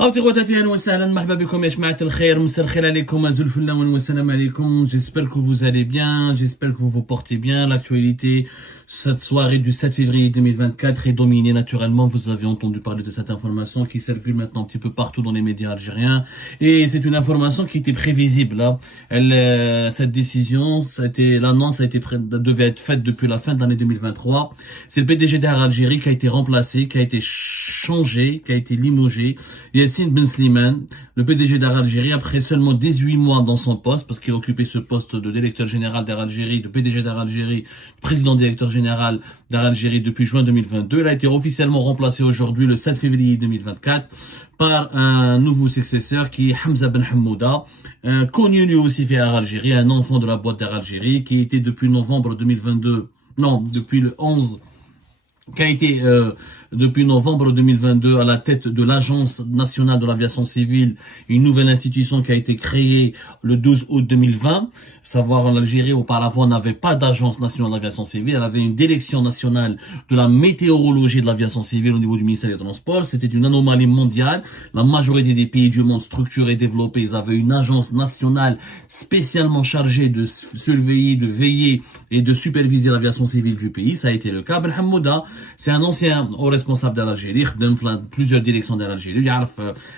خوتي خواتاتي اهلا وسهلا مرحبا بكم يا جماعة الخير مساء الخير عليكم زلف اللون والسلام عليكم. J'espère que vous allez bien, j'espère que vous vous portez bien. L'actualité cette soirée du 7 février 2024 est dominée naturellement. Vous avez entendu parler de cette information qui circule maintenant un petit peu partout dans les médias algériens et c'est une information qui était prévisible. Hein. Cette décision, l'annonce devait être faite depuis la fin de l'année 2023. C'est le PDG d'Air Algérie qui a été remplacé, qui a été changé, qui a été limogé. Yassine Ben Slimane, le PDG d'Air Algérie, après seulement 18 mois dans son poste, parce qu'il occupait ce poste de directeur général d'Air Algérie, de PDG d'Air Algérie, président directeur général d'Air Algérie depuis juin 2022. Il a été officiellement remplacé aujourd'hui, le 7 février 2024, par un nouveau successeur qui est Hamza Ben Hammouda, connu lui aussi fait Air Algérie, un enfant de la boîte d'Air Algérie, qui était depuis novembre 2022, depuis le 11, qui a été depuis novembre 2022 à la tête de l'Agence nationale de l'aviation civile, une nouvelle institution qui a été créée le 12 août 2020. Savoir en Algérie, auparavant, n'avait pas d'Agence nationale de l'aviation civile, elle avait une direction nationale de la météorologie de l'aviation civile au niveau du ministère des Transports. C'était une anomalie mondiale. La majorité des pays du monde structurés et développés, ils avaient une agence nationale spécialement chargée de surveiller, de veiller et de superviser l'aviation civile du pays. Ça a été le cas. Ben Hammouda, c'est un ancien responsable d'Air Algérie, plusieurs directions d'Air Algérie, Air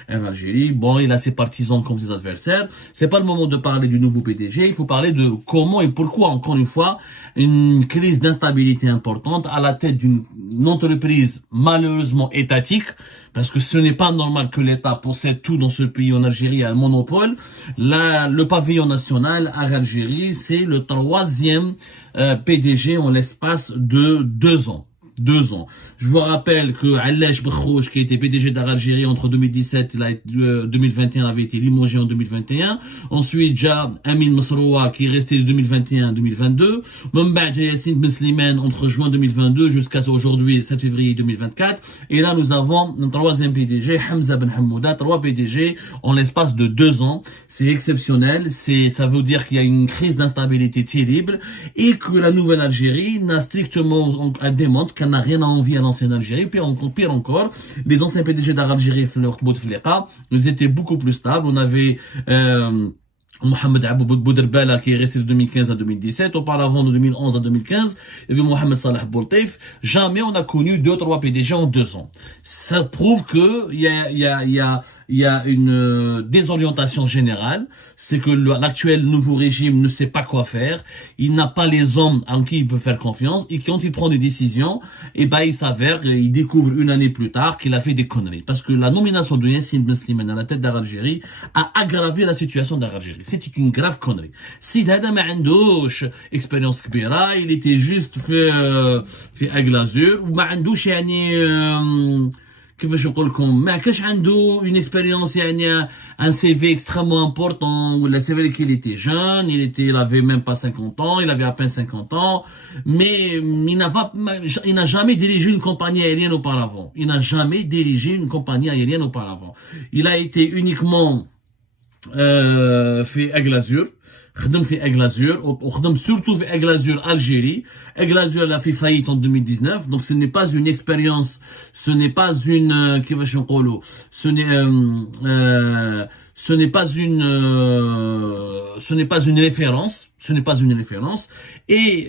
Algérie. Bon, il a ses partisans comme ses adversaires. C'est pas le moment de parler du nouveau PDG. Il faut parler de comment et pourquoi, encore une fois, une crise d'instabilité importante à la tête d'une entreprise malheureusement étatique. Parce que ce n'est pas normal que l'État possède tout dans ce pays. En Algérie, il y a un monopole. Là, le pavillon national, Air Algérie, c'est le troisième PDG en l'espace de 2 ans. 2 ans. Je vous rappelle que Allèche Bkhrouch, qui était PDG d'Air Algérie entre 2017 et 2021, avait été limogé en 2021. Ensuite, Amin Masroua, qui est resté de 2021 à 2022. Mba'd Yassine Ben Slimane entre juin 2022 jusqu'à aujourd'hui, 7 février 2024. Et là, nous avons un troisième PDG, Hamza Ben Hammouda, 3 PDG en l'espace de 2 ans. C'est exceptionnel. Ça veut dire qu'il y a une crise d'instabilité terrible et que la nouvelle Algérie n'a strictement à démontre qu'elle n'a rien à envier à l'ancienne Algérie. Pire encore, les anciens PDG d'Air Algérie, ils étaient beaucoup plus stables. On avait Mohamed Abou Bouderbala qui est resté de 2015 à 2017. Auparavant, de 2011 à 2015, il y avait Mohamed Salah Bourtaif. Jamais on a connu 2-3 PDG en 2 ans. Ça prouve que il y a une désorientation générale. C'est que l'actuel nouveau régime ne sait pas quoi faire. Il n'a pas les hommes en qui il peut faire confiance. Et quand il prend des décisions, il s'avère, il découvre une année plus tard qu'il a fait des conneries. Parce que la nomination de Yassine Ben Slimane à la tête d'Air Algérie a aggravé la situation d'Air Algérie. C'était une grave connerie. Si Dada ما عندوش expérience كبيرة, il était juste في Aglazur, وما عندوش يعني كيفاش نقول لكم ما كانش عنده une expérience يعني un CV extrêmement important où la CV qu'il était jeune, il avait même pas 50 ans, il avait à peine 50 ans, mais il n'a jamais dirigé une compagnie aérienne auparavant. Il n'a jamais dirigé une compagnie aérienne auparavant. Il a été uniquement في Aglazur, خدم في Aglazur وخدم surtout في Aglazur Algérie. Aglazur a fait faillite en 2019, donc ce n'est pas une expérience, ce n'est pas une كيفاش نقولوا, ce n'est pas une référence. Ce n'est pas une référence. Et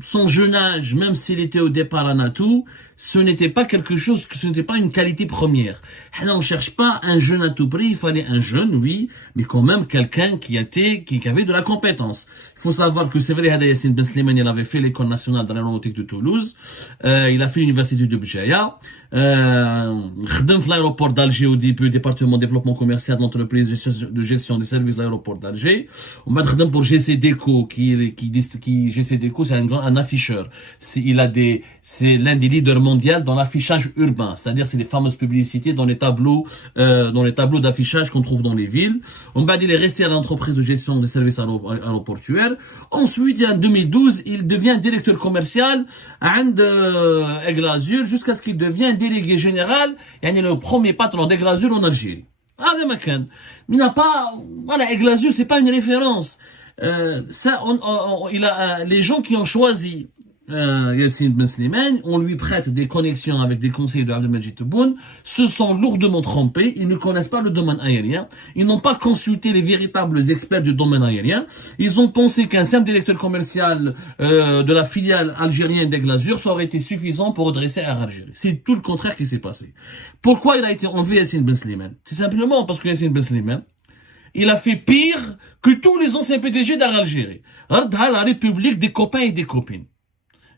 son jeune âge, même s'il était au départ un atout, ce n'était pas quelque chose, ce n'était pas une qualité première. Là, on cherche pas un jeune à tout prix, il fallait un jeune, oui, mais quand même quelqu'un qui avait de la compétence. Il faut savoir que c'est vrai, Yassine Ben Slimane, il avait fait l'école nationale de l'aéronautique de Toulouse, il a fait l'université de Béjaïa, خدم في l'aéroport d'Alger au début, département développement commercial de l'entreprise de gestion des services de l'aéroport d'Alger. On m'a خدم pour GC Deco, GC Deco, c'est un afficheur. C'est l'un des leaders mondiaux dans l'affichage urbain. C'est-à-dire, c'est les fameuses publicités dans les tableaux d'affichage qu'on trouve dans les villes. Il est resté à l'entreprise de gestion des services aéroportuaires. Ensuite, en 2012, il devient directeur commercial à Aglazur jusqu'à ce qu'il devienne délégué général, le premier patron d'Aglazur en Algérie. Mais il n'a pas, voilà, Aglazur, c'est pas une référence. Les gens qui ont choisi Yassine Ben Slimane, on lui prête des connexions avec des conseillers de Abdelmajid Tebboune, se sont lourdement trompés, ils ne connaissent pas le domaine aérien, ils n'ont pas consulté les véritables experts du domaine aérien, ils ont pensé qu'un simple directeur commercial de la filiale algérienne d'Aigle Azur, ça aurait été suffisant pour redresser Air Algérie. C'est tout le contraire qui s'est passé. Pourquoi il a été enlevé Yassine Ben Slimane? C'est simplement parce que Yassine Ben Slimane, il a fait pire que tous les anciens PDG d'Air Algérie. La République des copains et des copines.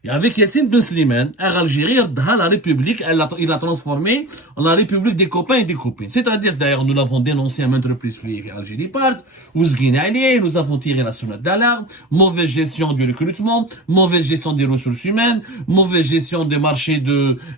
Et avec Yassine Ben Slimane, Air Algérie, la République, il l'a transformé en la République des copains et des copines. C'est-à-dire, d'ailleurs, nous l'avons dénoncé à maintes reprises, Algérie part, Ouzguine Ali, nous avons tiré la sonnette d'alarme, mauvaise gestion du recrutement, mauvaise gestion des ressources humaines, mauvaise gestion des marchés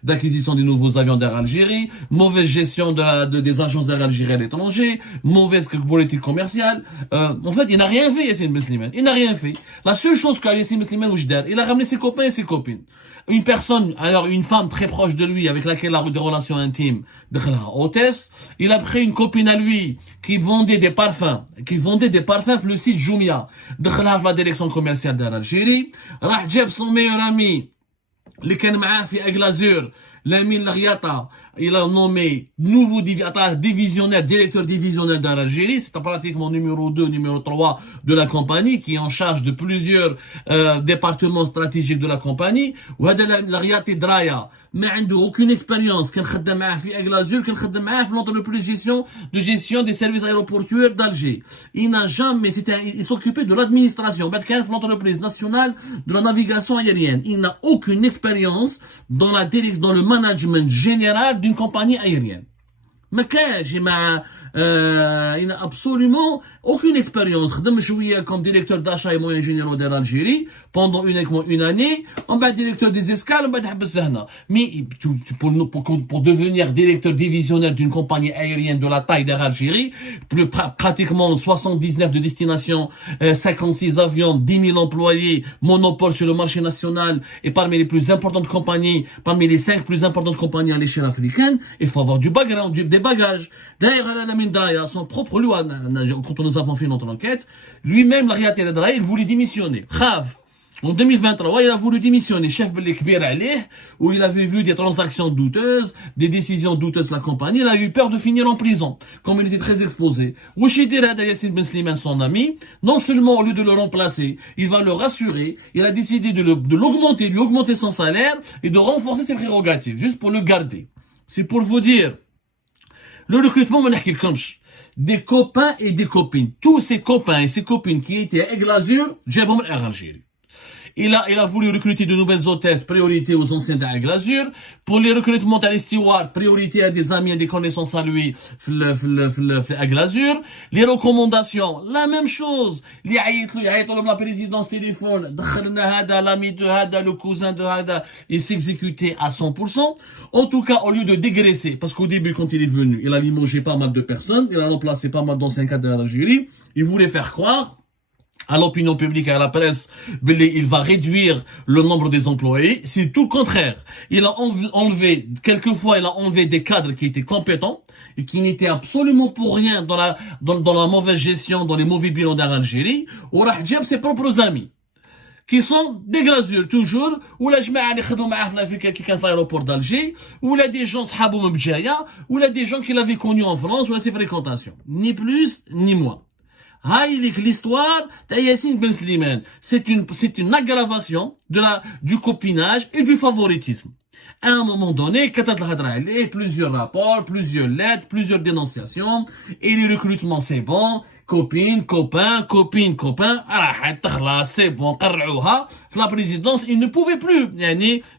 d'acquisition des nouveaux avions d'Air Algérie, mauvaise gestion des agences d'Air Algérie à l'étranger, mauvaise politique commerciale. En fait, il n'a rien fait, Yassine Ben Slimane. Il n'a rien fait. La seule chose qu'a Yassine Ben Slimane, il a ramené ses copains et ses copines. Une personne, alors une femme très proche de lui, avec laquelle il a des relations intimes, hôtesse, il a pris une copine à lui, qui vendait des parfums sur le site Jumia, la direction commerciale d'Algérie, راح جاب son meilleur ami, اللي كان معاه في Aigle Azur, Lamine Lariata, il a nommé nouveau divisionnaire, directeur divisionnaire d'Algérie, c'est pratiquement numéro 2, numéro 3 de la compagnie, qui est en charge de plusieurs départements stratégiques de la compagnie. وهذا Lariata Draya, ما عنده aucune expérience, كان خدام معاه في Aigle Azur, كان خدام معاه في l'entreprise de gestion des services aéroportuaires d'Alger. Il n'a jamais, il s'occupait de l'administration, بعد كان في l'entreprise nationale de la navigation aérienne. Il n'a aucune expérience dans le management général d'une compagnie aérienne. ما كانش il n'a absolument aucune expérience. خدم شويه comme directeur d'achat et moyens généraux d'Algérie pendant uniquement une année, en bas directeur des escales, en bas حبس هنا. Mais pour devenir directeur divisionnaire d'une compagnie aérienne de la taille d'Air Algérie, pratiquement 79 de destination, 56 avions, 10 000 employés, monopole sur le marché national et parmi les plus importantes compagnies, parmi les 5 plus importantes compagnies à l'échelle africaine, il faut avoir du background, des bagages. D'ailleurs, Lamine Draya, son propre loi, quand nous avons fait notre enquête, lui-même, Lariata Draya, il voulait démissionner. En 2023, il a voulu démissionner, chef Belekbir Aleh, où il avait vu des transactions douteuses, des décisions douteuses de la compagnie. Il a eu peur de finir en prison, comme il était très exposé. Ouchidir Yassine Ben Slimane, son ami, non seulement au lieu de le remplacer, il va le rassurer, il a décidé de l'augmenter, lui augmenter son salaire et de renforcer ses prérogatives, juste pour le garder. C'est pour vous dire, le recrutement, des copains et des copines. Tous ces copains et ces copines qui étaient à Aigle Azur, Djebom Air Algérie. Il a voulu recruter de nouvelles hôtesses, priorité aux anciens d'Aigle Azur. Pour les recrutements à les stewards, priorité à des amis et des connaissances à lui, Aigle Azur. Les recommandations, la même chose. La présidence téléphone, l'ami de Hada, le cousin de Hada, il s'exécutait à 100%. En tout cas, au lieu de dégraisser, parce qu'au début, quand il est venu, il a limogé pas mal de personnes, il a remplacé pas mal d'anciens cadres d'Algérie. Il voulait faire croire à l'opinion publique et à la presse, il va réduire le nombre des employés. C'est tout le contraire. Il a quelquefois, il a enlevé des cadres qui étaient compétents et qui n'étaient absolument pour rien dans la mauvaise gestion, dans les mauvais bilans d'Air Algérie. Ou Rahjab, ses propres amis, qui sont des glazures toujours, ou la jma'a li khadou ma'ah qui كان في l'aéroport d'Alger, ou là des gens s'habou mbjaya, ou là des gens qu'il avait connus en France, ou à ses fréquentations. Ni plus, ni moins. L'histoire de Yassine Ben Slimane, c'est une aggravation du copinage et du favoritisme. À un moment donné, plusieurs rapports, plusieurs lettres, plusieurs dénonciations, et les recrutements c'est bon, copine, copain, copine, copain, c'est bon, la présidence, il ne pouvait plus,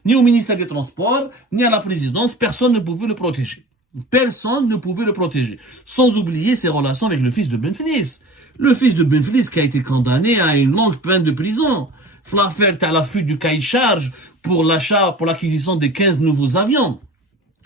ni au ministère des Transports, ni à la présidence, personne ne pouvait le protéger. Personne ne pouvait le protéger. Sans oublier ses relations avec le fils de Ben Fliss. Le fils de Ben Fliss qui a été condamné à une longue peine de prison. L'affaire à l'affût du cahier de charge pour l'acquisition des 15 nouveaux avions.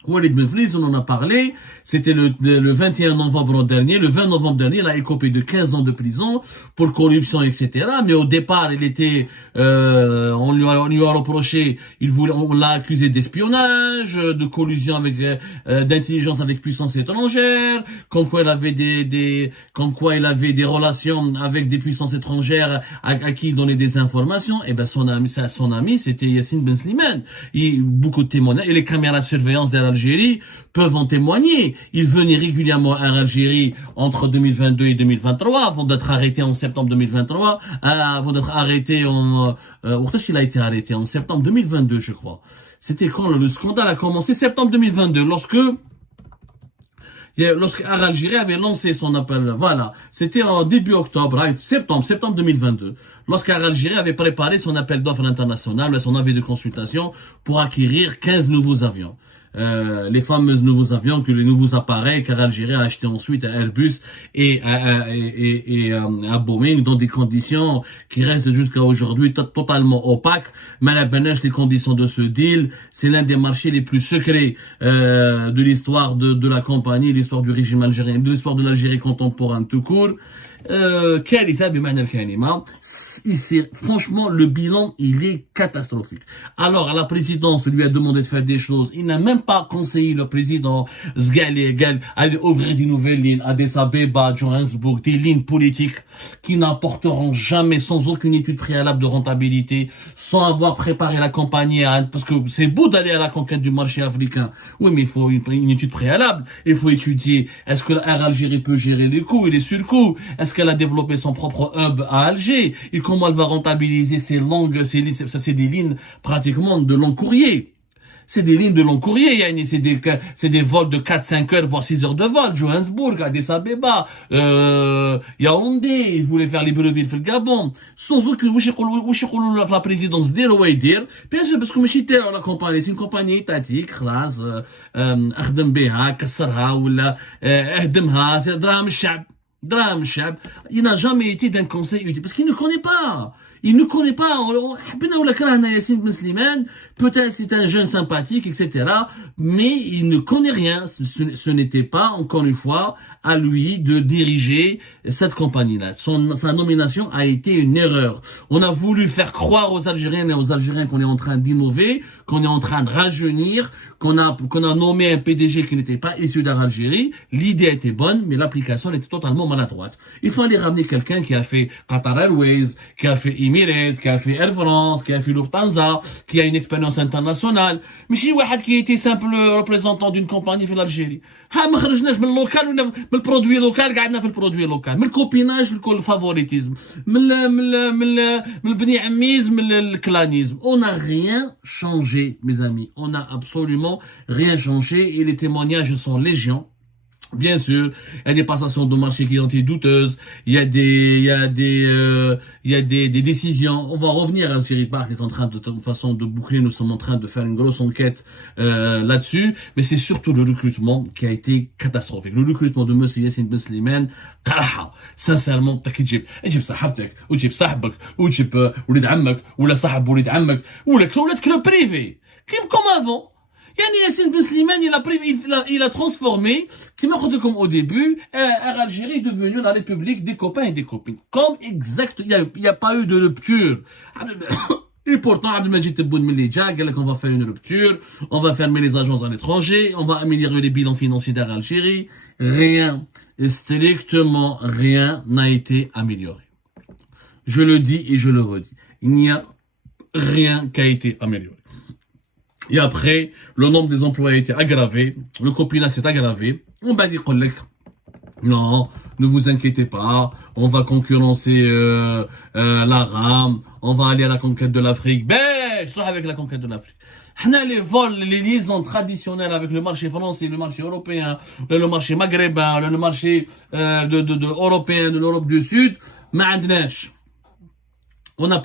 Walid Benflis, on en a parlé, c'était le 21 novembre dernier, le 20 novembre dernier, il a écopé de 15 ans de prison pour corruption, etc. Mais au départ, il était, on lui a reproché, on l'a accusé d'espionnage, de collusion avec, d'intelligence avec puissance étrangère, comme quoi il avait des relations avec des puissances étrangères à qui il donnait des informations. Et ben, son ami, c'était Yassine Ben Slimane. Beaucoup de témoignages, et les caméras de surveillance d'Algérie peuvent en témoigner. Il venait régulièrement en Algérie entre 2022 et 2023, avant d'être arrêté en septembre 2023, avant d'être arrêté il a été arrêté en septembre 2022, je crois. C'était quand le scandale a commencé? Septembre 2022, lorsque Algérie avait lancé son appel, voilà, c'était en début octobre, septembre 2022, lorsque Algérie avait préparé son appel d'offres international, son avis de consultation pour acquérir 15 nouveaux avions. Les fameux nouveaux avions, les nouveaux appareils qu'Algérie a acheté ensuite à Airbus et à Boeing dans des conditions qui restent jusqu'à aujourd'hui totalement opaques. Mais la Beneche, les conditions de ce deal, c'est l'un des marchés les plus secrets de l'histoire de la compagnie, l'histoire du régime algérien, de l'histoire de l'Algérie contemporaine tout court. Ici, franchement, le bilan, il est catastrophique. Alors, la présidence lui a demandé de faire des choses. Il n'a même pas conseillé le président à ouvrir des nouvelles lignes, Addis Abeba, Johannesburg, des lignes politiques qui n'apporteront jamais, sans aucune étude préalable de rentabilité, sans avoir préparé la compagnie parce que c'est beau d'aller à la conquête du marché africain. Oui, mais il faut une étude préalable. Il faut étudier, est-ce que l'Algérie peut gérer les coûts et les surcoûts? Est-ce qu'elle a développé son propre hub à Alger? Et comment elle va rentabiliser ces longues, ça c'est des lignes pratiquement de long courrier. C'est des lignes de long courrier, Yanni. C'est des vols de 4-5 heures, voire 6 heures de vol. Johannesburg, Addis Abeba, Yaoundé, ils voulaient faire Libreville, le Gabon. Sans aucun, la présidence dire, bien sûr, parce que la compagnie, c'est une compagnie étatique, خلاص, أخدم بها, كسرها, ولا, أهدمها, c'est drame chab. Il n'a jamais été d'un conseil utile, parce qu'il ne connaît pas. Il ne connaît pas. Yassine Ben Slimane, peut-être c'est un jeune sympathique, etc. Mais il ne connaît rien. Ce n'était pas, encore une fois, à lui de diriger cette compagnie-là. Sa nomination a été une erreur. On a voulu faire croire aux Algériennes et aux Algériens qu'on est en train d'innover, qu'on est en train de rajeunir, qu'on a nommé un PDG qui n'était pas issu d'Algérie. L'idée était bonne, mais l'application était totalement maladroite. Il fallait ramener quelqu'un qui a fait Qatar Airways, qui a fait Emirates, qui a fait Air France, qui a fait Lufthansa, qui a une expérience internationale. Mais si واحد qui était simple représentant d'une compagnie في l'Algérie. ما خرجناش من اللوكال ولا من البرودوي لوكال, قعدنا في البرودوي لوكال, من الكوبيناج الفافوريتيزم, من البني عميز, من الكلانيزم. On n'a rien changé, mes amis. On n'a absolument rien changé et les témoignages sont légion. Bien sûr, il y a des passations de marché qui ont été douteuses, il y a des décisions. On va revenir à Algérie Park est en train de toute façon de boucler, nous sommes en train de faire une grosse enquête là-dessus, mais c'est surtout le recrutement qui a été catastrophique. Le recrutement de monsieur Yassine Ben Slimane, قرحة. Sincèrement, تجيب صاحبتك وتجيب صاحبك وتجيب ولد عمك ولا صاحب ولد عمك ولا كلوب بريفي comme avant. Yassine Ben Slimane, il a transformé, comme au début, Algérie est devenue la République des copains et des copines. Comme exact, il n'y a pas eu de rupture. Et pourtant, Abdelmajid Tebboune Millidja, on va faire une rupture, on va fermer les agences à l'étranger, on va améliorer les bilans financiers d'Algérie. Rien, strictement rien n'a été amélioré. Je le dis et je le redis. Il n'y a rien qui a été amélioré. Et après, le nombre des emplois a été aggravé, le copinage s'est aggravé. On va dire, non, ne vous inquiétez pas, on va concurrencer la RAM, on va aller à la conquête de l'Afrique. Ben, je serai avec la conquête de l'Afrique. Les vols, les liaisons traditionnelles avec le marché français, le marché européen, le marché maghrébin, le marché européen de l'Europe du Sud, ما عندناش. on n'a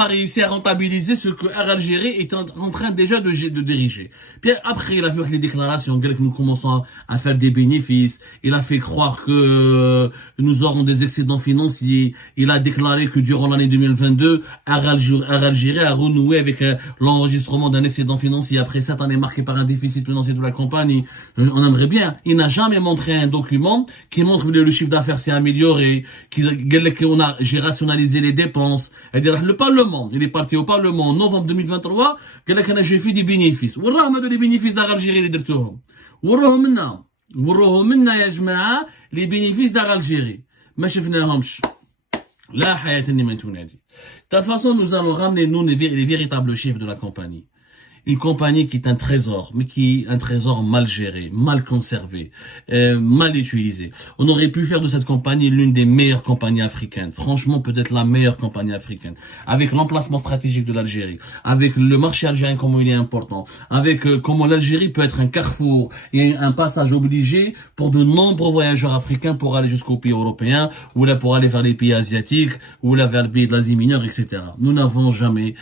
pas réussi à rentabiliser ce que Air Algérie est en train déjà de diriger. Puis après, il a fait les déclarations, que nous commençons à faire des bénéfices. Il a fait croire que nous aurons des excédents financiers. Il a déclaré que durant l'année 2022, Air Algérie a renoué avec l'enregistrement d'un excédent financier après 7 années marquées par un déficit financier de la compagnie. On aimerait bien. Il n'a jamais montré un document qui montre que le chiffre d'affaires s'est amélioré, j'ai rationalisé les dépenses. C'est-à-dire le Parlement, il est parti au Parlement en novembre 2023, j'ai fait des bénéfices. وراهم هذو les bénéfices d'Algérie اللي درتوهم. وروهم منا يا جماعة les bénéfices d'Algérie. ما شفناهمش. لا حياة لمن تنادي. De toute façon, nous allons ramener nous les véritables chiffres de la compagnie. Une compagnie qui est un trésor, mais qui est un trésor mal géré, mal conservé, mal utilisé. On aurait pu faire de cette compagnie l'une des meilleures compagnies africaines. Franchement, peut-être la meilleure compagnie africaine. Avec l'emplacement stratégique de l'Algérie, avec le marché algérien comment il est important, avec comment l'Algérie peut être un carrefour et un passage obligé pour de nombreux voyageurs africains pour aller jusqu'aux pays européens, ou là pour aller vers les pays asiatiques, ou là vers les pays de l'Asie mineure, etc. Nous n'avons jamais...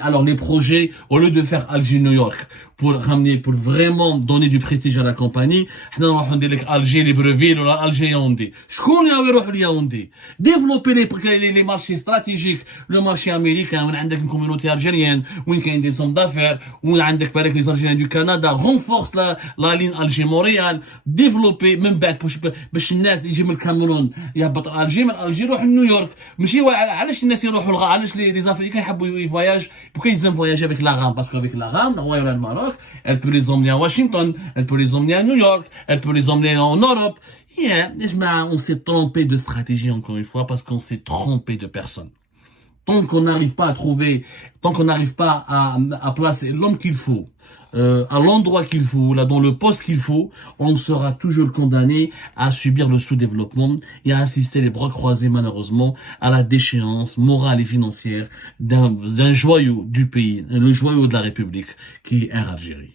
alors les projets, au lieu de faire Alger-New York pour ramener, pour vraiment donner du prestige à la compagnie, حنا نروحوا ندير لك Alger Libreville ولا Alger Yaoundé. شكون اللي يروح لياوندي؟ développer les marchés stratégiques, le marché américain, وين عندك une communauté algérienne, وين كاين des hommes d'affaires, وين عندك بالك les Algériens du Canada, renforce la ligne Alger-Montréal, développer من بعد باش الناس يجي من الكاميرون يهبط Alger, من Alger يروح لنيويورك. ماشي علاش الناس يروحوا علاش les Africains يحبوا يفواياج؟ pourquoi ils aiment voyager avec la rame? Parce qu'avec la rame, le royaume du Maroc, elle peut les emmener à Washington, elle peut les emmener à New York, elle peut les emmener en Europe. On s'est trompé de stratégie encore une fois parce qu'on s'est trompé de personne. Tant qu'on n'arrive pas à trouver, tant qu'on n'arrive pas à placer l'homme qu'il faut, à l'endroit qu'il faut, là dans le poste qu'il faut, on sera toujours condamné à subir le sous-développement et à assister les bras croisés malheureusement à la déchéance morale et financière d'un joyau du pays, le joyau de la République qui est Air Algérie.